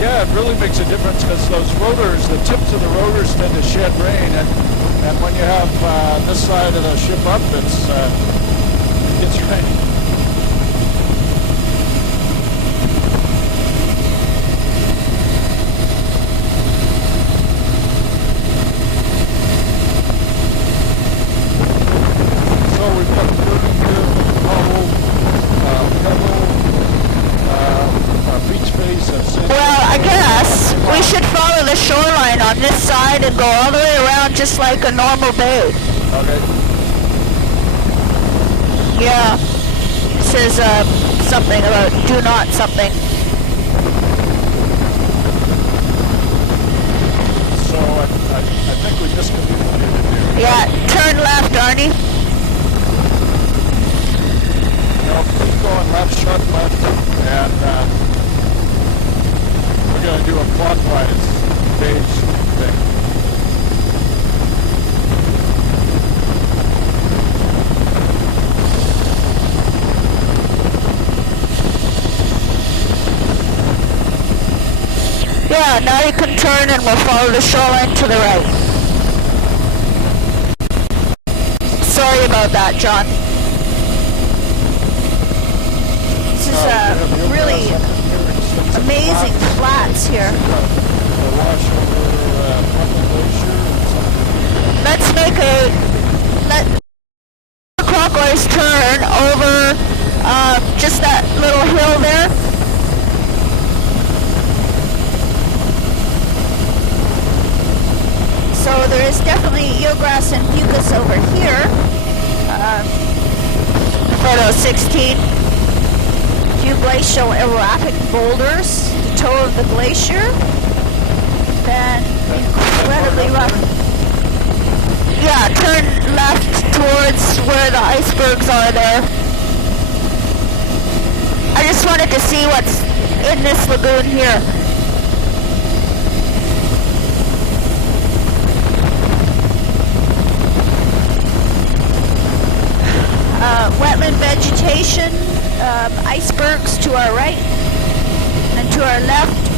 Yeah, it really makes a difference because those rotors, the tips of the rotors tend to shed rain, and when you have this side of the ship up, it gets rain. So we've got the building here, beach face. Well, I guess we should follow the shoreline on this side and go all the way around just like a normal bay. Okay. Yeah. It says something about do not something. So I think we miscommunicated here. Yeah, turn left, Arnie. No, keep going left, sharp left, and we're going to do a clockwise gauge thing. Yeah, now you can turn and we'll follow the shoreline to the right. Sorry about that, John. This is really amazing flats here. Let's make a clockwise turn over just that little hill there. So there is definitely eelgrass and fucus over here. Photo 16. Few glacial erratic boulders, the toe of the glacier. Then incredibly rough. Yeah, turn left towards where the icebergs are there. I just wanted to see what's in this lagoon here. Wetland vegetation, icebergs to our right and to our left.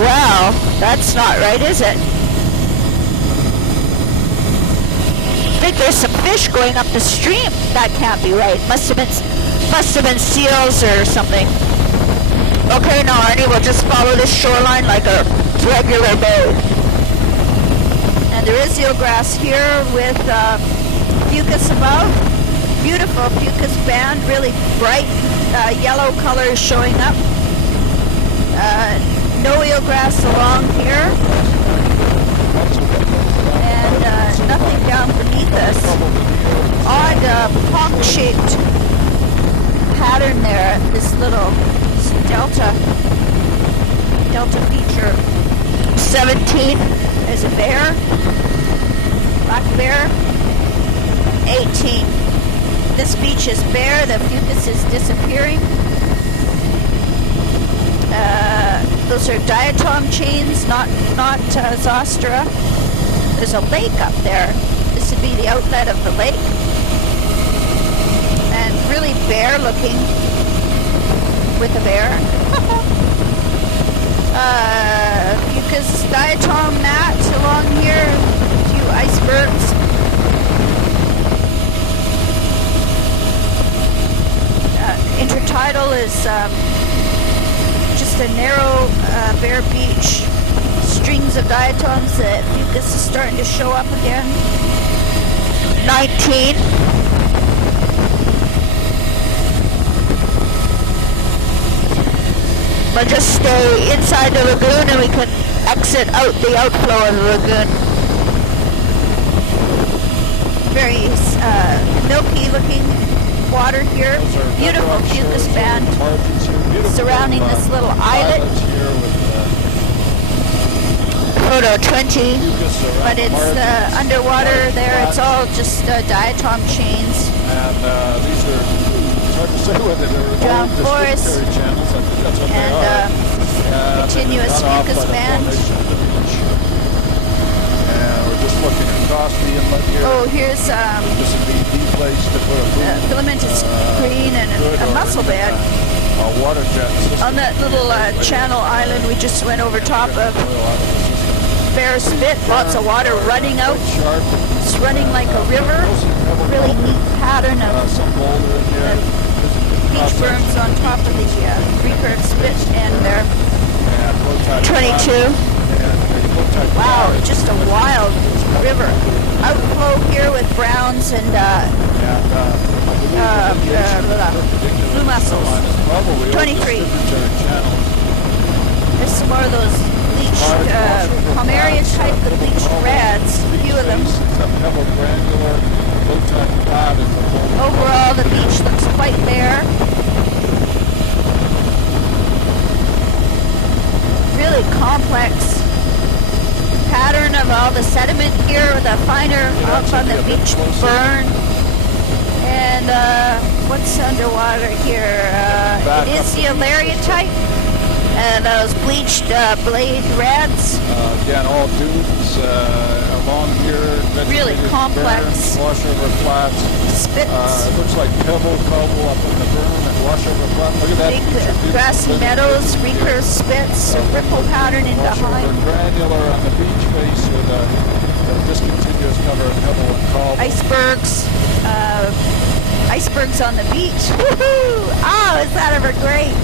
Wow, that's not right, is it? I think there's some fish going up the stream. That can't be right. Must have been seals or something. Okay, now Arnie, we'll just follow this shoreline like a regular bay. And there is eelgrass here with fucus above. Beautiful fucus band, really bright yellow colors showing up. No eelgrass along here. And nothing down beneath us. Odd pock-shaped pattern there, this little delta feature. 17 is a bear. Black bear. 18. This beach is bare, the fucus is disappearing. Those are diatom chains, not Zostera. There's a lake up there. This would be the outlet of the lake. And really bare looking with a bear. Fucus diatom mat along here. A few icebergs. Intertidal is just a narrow bare beach. Strings of diatoms. The fucus is starting to show up again. 19. But just stay inside the lagoon and we can exit out the outflow of the lagoon. Very milky looking water here. Beautiful fucus band surrounding this little islet. Photo 20, but it's underwater there. It's all just diatom chains. And these are, it's hard to say whether they're drowned forest channels. I think that's what they are. Continuous fucus band. And we're just looking across the inlet here. Oh, here's This would be the place to put a boom. filamentous green and a mussel bed. A water jet system. On that little channel island we just went over top of, Oil out of the system. bare spit, lots of water running out. Sharp. It's running like a river. Really neat pattern of Some boulder in here. beach berms on top of the recurve spit, and they're And low tide 22. and low tide Wow, tide. just a wild river. Outflow here with browns and blue mussels. 23. There's some more of those bleached Pomeria type, the bleached rads, a few of them. Overall, the beach looks quite bare. Really complex pattern of all the sediment here, with a finer up on the beach burn. And what's underwater here? It is the Alaria type. Those bleached blade rads. Again, all dunes along here. Really vegetated complex. Berm, washover flats. Spits. It looks like pebble cobble up in the berm and washover flat. Look at that. Big picture. Beautiful grassy picture. meadows, recurve spits, a ripple pattern in behind. Washover granular on the beach face with a discontinuous cover of pebble and cobble. Icebergs on the beach. Woohoo! Oh, is that ever great?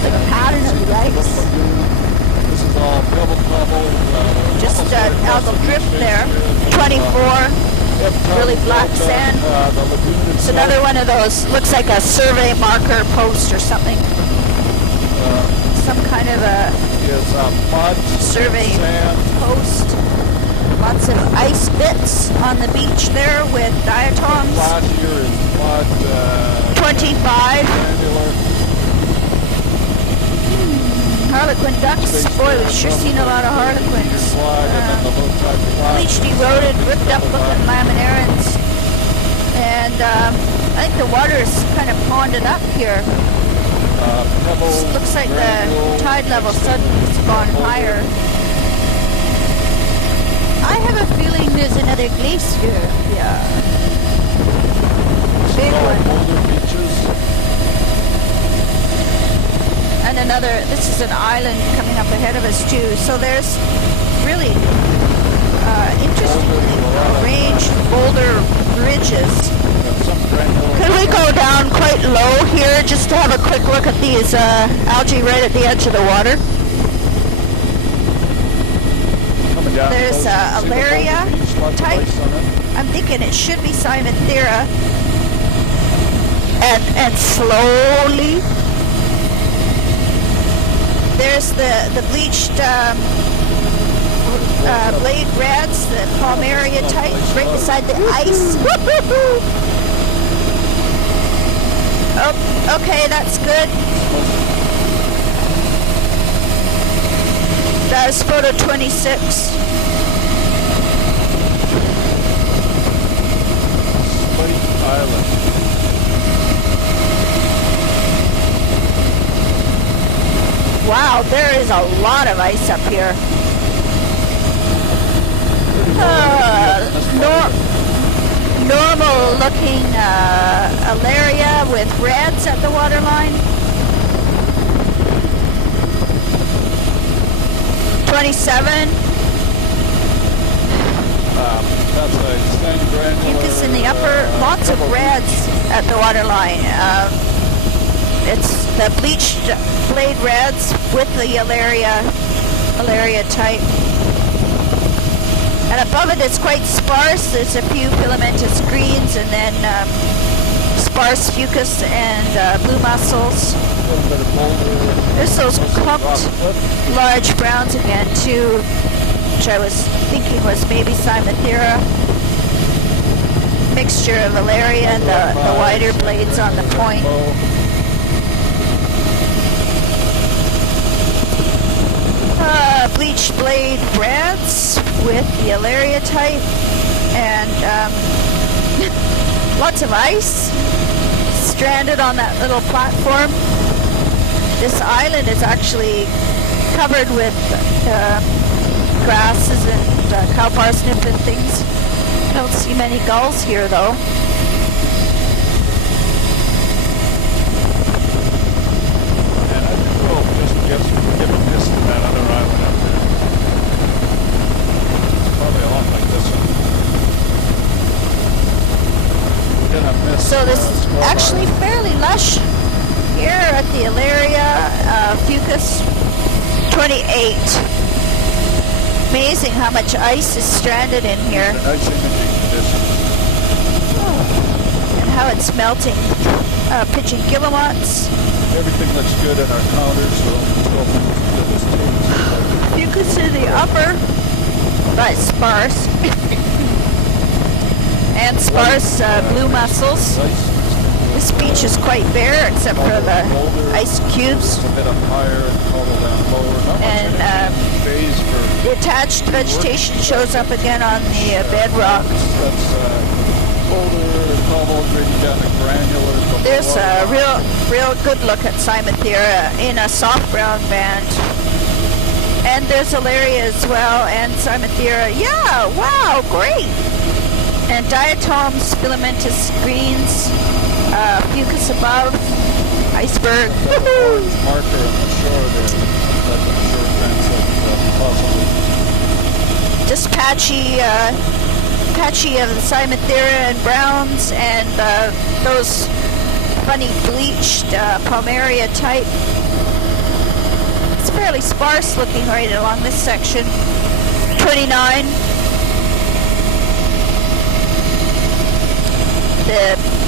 The pattern of the ice. This is all pebble cobble. Just algal drift there. 24. Really black sand. The lagoon It's another one of those, looks like a survey marker post or something. Some kind of a is mud, survey sand. post. Lots of ice bits on the beach there with diatoms. Flat here is mud. 25. Granular. Harlequin ducks. Boy, we've sure seen a lot of harlequins. Slide and then the low tide flat. Bleached, eroded, ripped up looking laminarans. And I think the water is kind of ponded up here. Pebble, Looks like granule, the tide level suddenly has gone higher. I have a feeling there's another glacier. Yeah. Big all one. boulder beaches. And another, this is an island coming up ahead of us too. So there's really interestingly arranged boulder ridges. Some granular. Could we go down quite low here just to have a quick look at these algae right at the edge of the water? Coming down There's close, you see the Alaria boulder beach, lots of type. ice on it. I'm thinking it should be Simonthera. And slowly, there's the bleached blade rads, the Palmaria type, right beside the ice. Oh, okay, that's good. That is photo 26. Spite Island. Wow, there is a lot of ice up here. Normal looking Alaria with reds at the waterline. 27. That's a sand granular. Mucus in the upper. Lots of reds at the waterline. It's the bleached blade reds with the Alaria type. And above it it's quite sparse. There's a few filamentous greens and then sparse fucus and blue mussels. A little bit of boulder. There's those clumped large browns again too, which I was thinking was maybe Simonthera. Mixture of Alaria and the wider blades on the point. Bleached blade brads with the Alaria type and lots of ice stranded on that little platform. This island is actually covered with grasses and cow parsnip and things. I don't see many gulls here though. And I think we'll just get a miss to that other island up there. It's probably a lot like this one. We're gonna miss. So this is Squirrel actually Island. fairly lush here at the Ilaria Fucus 28. Amazing how much ice is stranded in here It's a nice imaging condition. and how it's melting. Pigeon guillemots. Everything looks good in our counters, so let's go to this table. You can see the upper, but sparse. And sparse blue mussels. This beach is quite bare except for the ice cubes. A bit up higher and cobble down lower. Not much And phase for the attached vegetation shows up again on the bedrock. that's boulder, cobble, grading down to granular. There's a real good look at Cymathera in a soft brown band. And there's Ilaria as well, and Cymathera. Yeah, wow, great. And diatoms, filamentous greens, fucus above, iceberg. That orange marker on the shore there. That's a shore fence of possibly. Just patchy of the Cymathera and browns, and those funny bleached Palmaria type. It's fairly sparse looking right along this section. 29.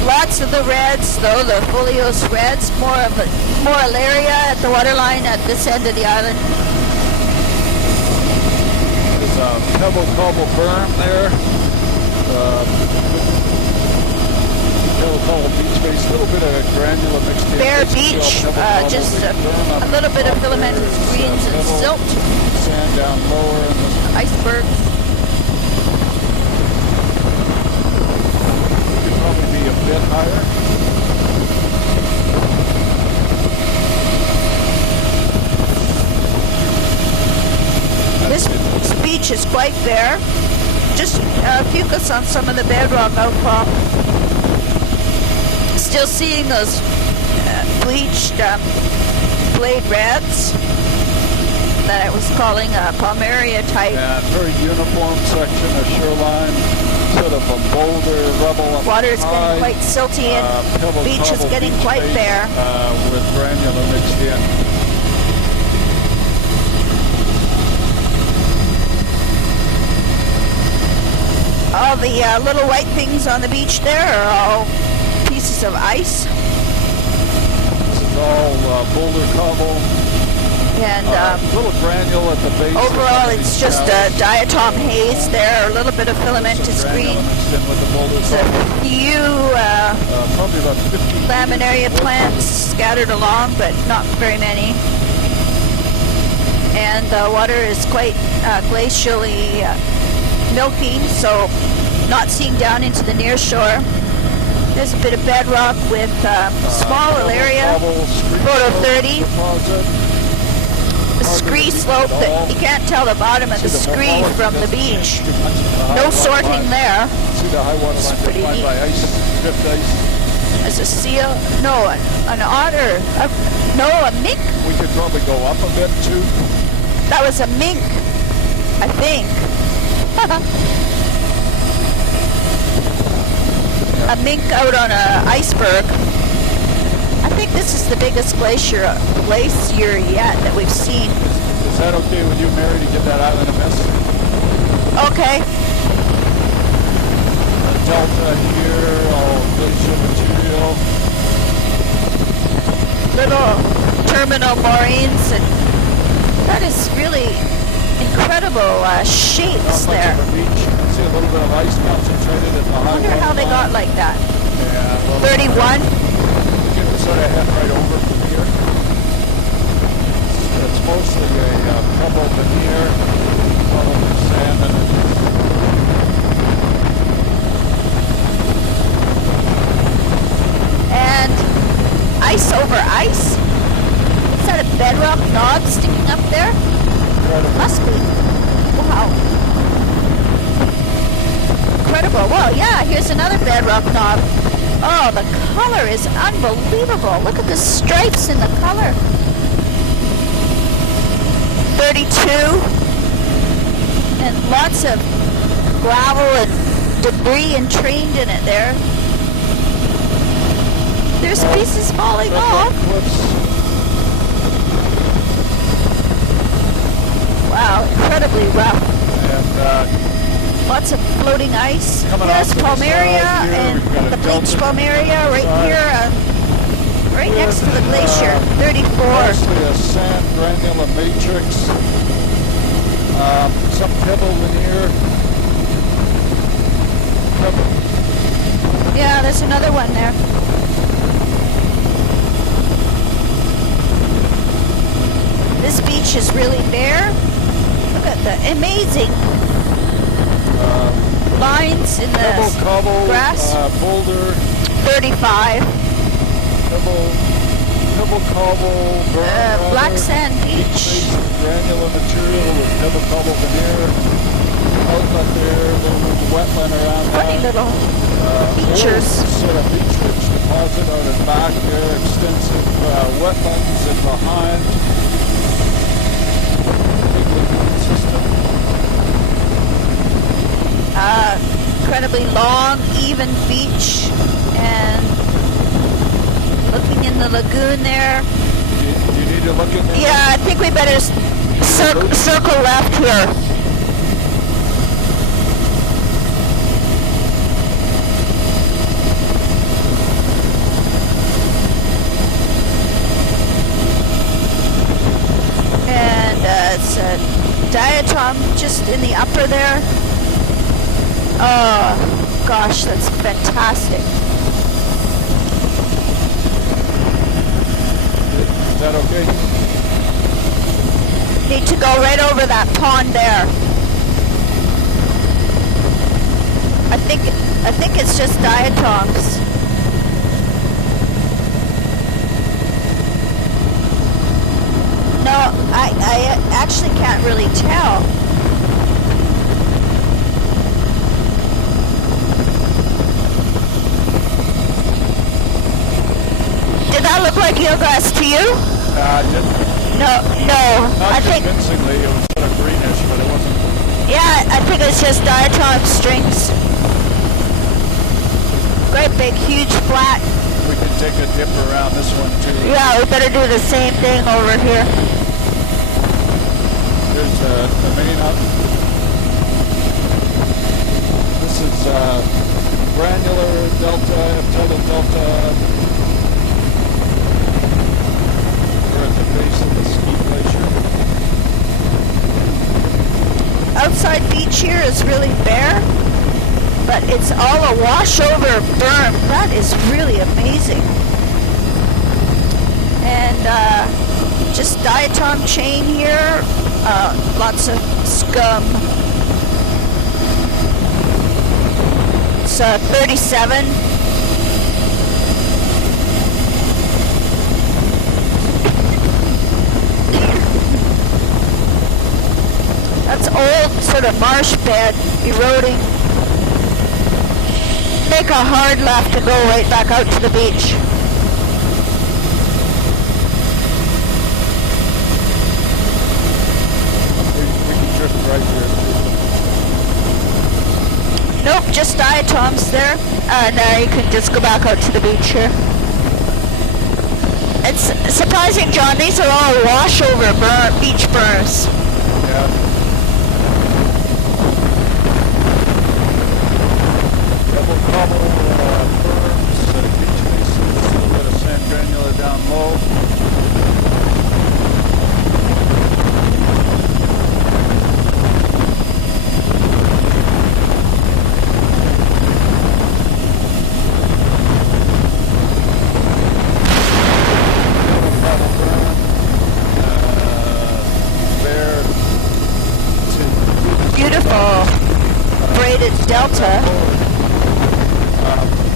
Lots of the reds, though, the foliose reds, more Ilaria at the waterline at this end of the island. There's a pebble cobble berm there. Pebble cobble beach base, a little bit of granular mixed in. Bare Basically all beach, pebble cobble, just big berm up a little bit of top there. filamentous There's, greens and pebble, silt, Sand down lower and this icebergs. could probably be a bit higher. This beach is quite bare. Just fucus on some of the bedrock outcrop. Still seeing those bleached blade reds that I was calling a Palmaria type. And very uniform section of shoreline, sort of a boulder rubble up Water is high. getting quite silty and Pebble beach is cobble getting beach quite base, bare. with granular mixed in. All the little white things on the beach there are all pieces of ice. This is all boulder cobble. And Little granule at the base. of overall some of it's these just a shallows. diatom haze there, a little bit of filamentous Some green. granule mixed in with the boulder There's cobble. a few Probably about 50 laminaria plants scattered along, but not very many. And the water is quite glacially milky, so not seeing down into the near shore. There's a bit of bedrock with small Ilaria, photo 30. A scree slope that you can't tell the bottom of the scree from the beach. No sorting there. See the high water line pretty defined neat. by ice, drift ice. There's a seal, no, an otter, no, a mink. We could probably go up a bit too. That was a mink, I think. A mink out on an iceberg. I think this is the biggest glacier yet that we've seen. Is that okay with you, Mary, to get that island a miss? Okay. Delta here, all glacial material. Little terminal moraines, and that is really incredible shapes Not much there. of a beach. You can see a little bit of ice concentrated at the I high wonder water how they got line. like that. Yeah, well, 31. You can sort of head right over from here. It's mostly a pebble veneer, probably sand underneath. And ice over ice. Is that a bedrock knob sticking up there? Incredible. Must be. Wow. Wow. Incredible. Well, yeah, here's another bedrock knob. Oh, the color is unbelievable. Look at the stripes in the color. 32. And lots of gravel and debris entrained in it there. There's pieces falling off. Wow, incredibly rough. And lots of floating ice. Coming Here's off to the Palmaria side here, and we've got a the delta beach Palmaria right side. here, right next to the glacier. 34. Mostly a sand granular matrix. Some pebble veneer. Yeah, there's another one there. This beach is really bare. Look at the amazing lines in the Pebble, cobble, grass. boulder, 35. pebble, cobble, burn, Black rubber, sand beach. basic granular material with pebble, cobble, veneer. Outlet there, little wetland around Funny that. little Old features. sort of beach-rich deposit out and back there, extensive wetlands and behind. Big lagoon system. Incredibly long, even beach, and looking in the lagoon there. Do you need to look in there? Yeah, I think we better circle left here. And it's a diatom just in the upper there. Oh, gosh, that's fantastic. Is that okay? Need to go right over that pond there. I think it's just diatoms. No, I actually can't really tell. Did that look like eelgrass to you? No, Not I think, convincingly, it was sort of greenish, but it wasn't. yeah, I think it's just diatom strings. Great big, huge, flat. We could take a dip around this one too. Yeah, we better do the same thing over here. There's the main up. This is granular delta, tidal delta. We're at the base of the ski glacier. Outside beach here is really bare, but it's all a washover berm. That is really amazing. And just diatom chain here, lots of scum. It's 37. That's old sort of marsh bed eroding. Make a hard left to go right back out to the beach. We can drift right here. Nope, just diatoms there. Now you can just go back out to the beach here. It's surprising, John, these are all washover beach berms. Yeah. Pebble, cobble, berms, beach bases, a little bit of sand granular down low. Beautiful braided delta.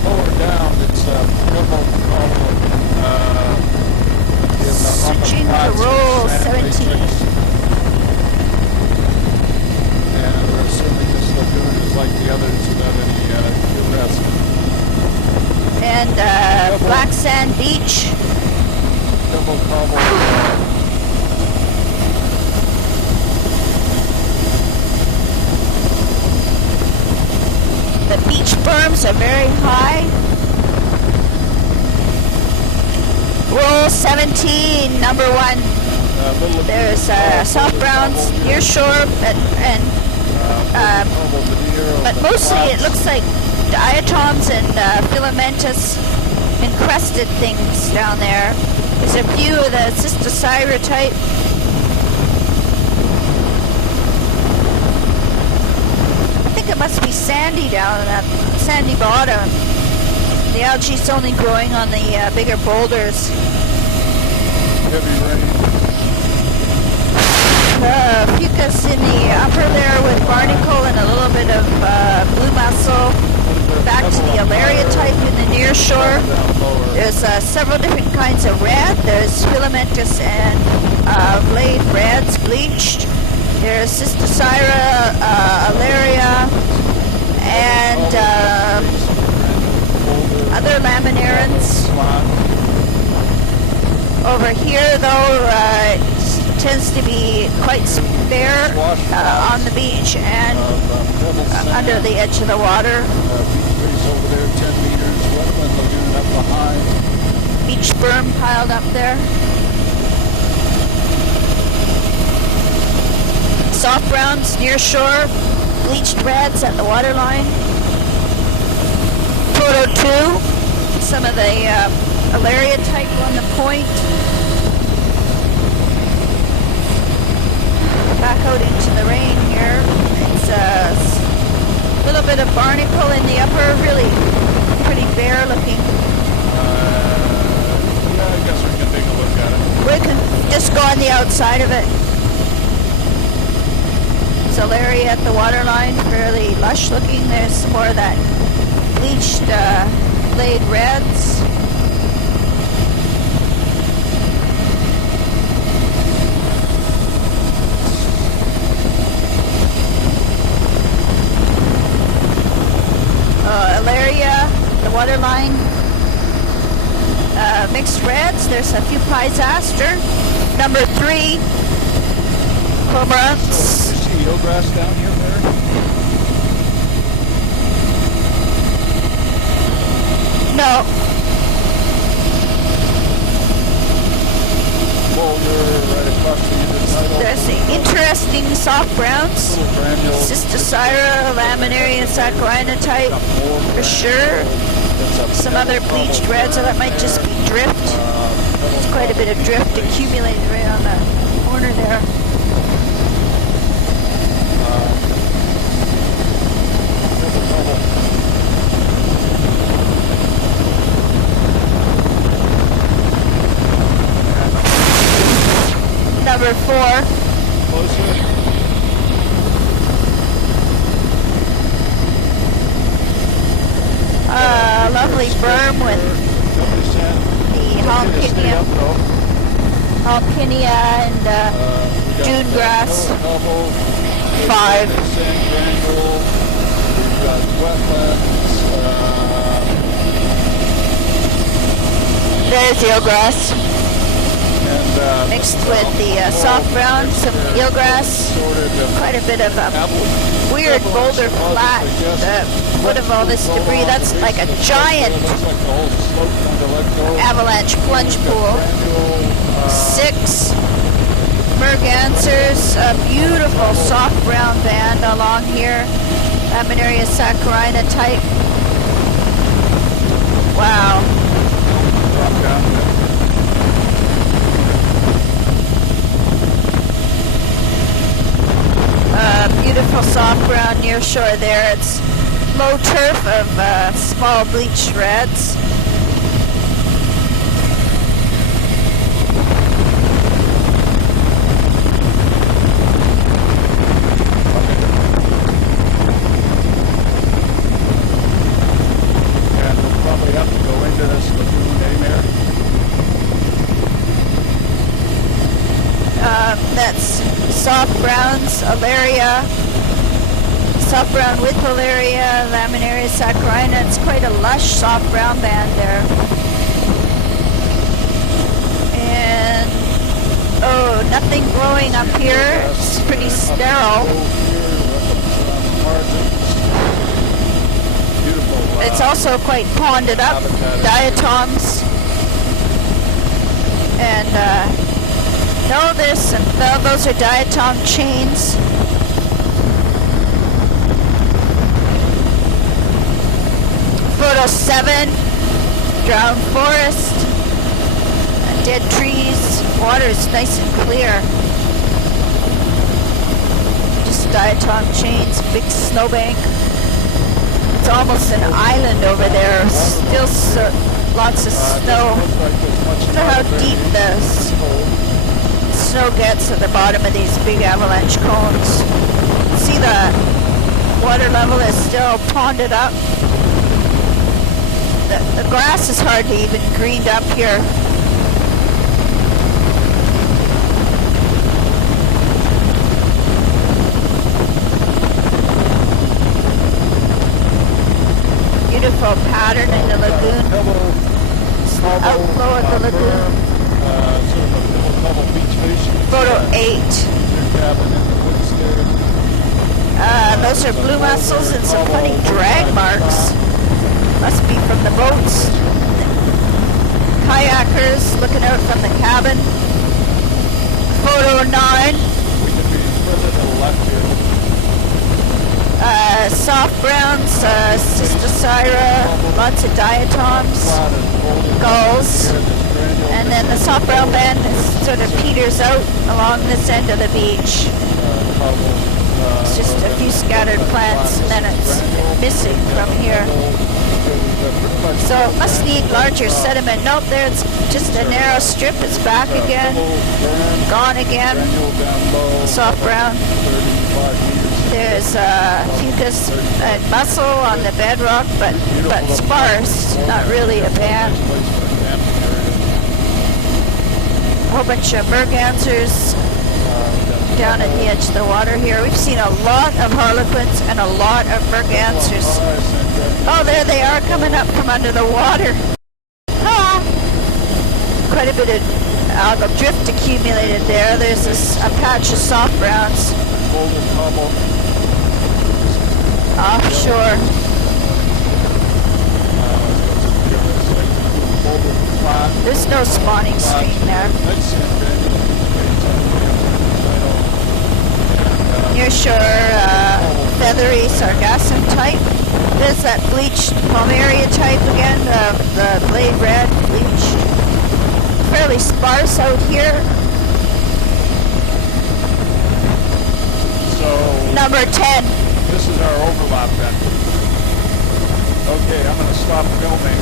Lower down, it's pebble, cobble, Switching the roll, 17. Black Sand Beach. Double cobble. The beach berms are very high. Roll 17, number 1. There's soft browns near shore, but mostly it looks like diatoms and filamentous encrusted things down there. There's a few of the Cystosira type. I think it must be sandy down at sandy bottom. The algae's only growing on the bigger boulders. Heavy rain. Fucus in the upper there with barnacle and a little bit of blue mussel. Back to the Alaria type in the near shore. There's several different kinds of red. There's filamentous and blade reds bleached. There's Cystosira, Alaria, and other laminarans. Over here, though, it tends to be quite spare on the beach and under the edge of the water. Over there, 10 meters. Wetland lagoon up behind. Beach berm piled up there. Soft browns near shore. Bleached reds at the waterline. Photo 2. Some of the Alaria type on the point. Back out into the rain here. It's a little bit of barnacle in the upper, really pretty bare looking. Yeah, I guess we can take a look at it. We can just go on the outside of it. It's Alaria at the waterline, fairly lush looking. There's some more of that bleached blade reds. Alaria, the waterline, mixed reds. There's a few Pisaster. Number 3, cormorants. So, you see eelgrass down here, Mary? No, Boulder right across the intertidal. there's the interesting soft browns. Little granules. Cystosira, laminaria, saccharina type, for sure. Some other bleached reds, so that might just be drift. There's quite a bit of drift accumulated right on the corner there. Number 4. Closer. Lovely berm with the Halkinia and dune grass. 5. Sand granule. We've got wetlands. There's eelgrass. And Mixed with the soft brown, some eelgrass, quite a bit of weird boulder flat at the foot of all this debris. That's like a giant avalanche plunge pool. 6 mergansers, a beautiful soft brown band along here. Laminaria saccharina type. Wow. Drop down. Beautiful soft brown near shore there. It's low turf of small bleached reds. And we'll probably have to go into this lagoon, Mare? That's soft browns, Alaria, soft brown with Alaria, Laminaria saccharina. It's quite a lush soft brown band there. showing up here. It's pretty sterile. Beautiful. It's also quite ponded up. Diatoms. And no, this and no, those are diatom chains. Photo 7, drowned forest, dead trees, water is nice and clear. Just diatom chains, big snowbank. It's almost an island over there, still lots of snow. I wonder how deep the snow gets at the bottom of these big avalanche cones. See the water level is still ponded up. The grass is hardly even greened up here. Beautiful pattern in the lagoon. Outflow of the lagoon. Photo 8. Those are blue mussels and some funny drag marks. Must be from the boats. Kayakers looking out from the cabin. Photo 9. We could be further to the left here. Soft browns, Cysticerra, lots of diatoms, gulls, and then the soft brown band sort of peters out along this end of the beach. It's just a few scattered plants, and then it's missing from here. So it must need larger sediment. Nope, there it's just a narrow strip. It's back again, gone again. Soft brown. There's fucus and mussel on the bedrock, but sparse, not really a band. A whole bunch of mergansers down at the edge of the water here. We've seen a lot of harlequins and a lot of mergansers. Oh, there they are coming up from under the water. Ah! Quite a bit of algal drift accumulated there. There's a patch of soft browns. Offshore. There's no spawning stream there. Near shore, feathery sargassum type. There's that bleached Palmaria type again, the blade red bleached. Fairly sparse out here. So Number 10. this is our overlap then. Okay, I'm going to stop filming.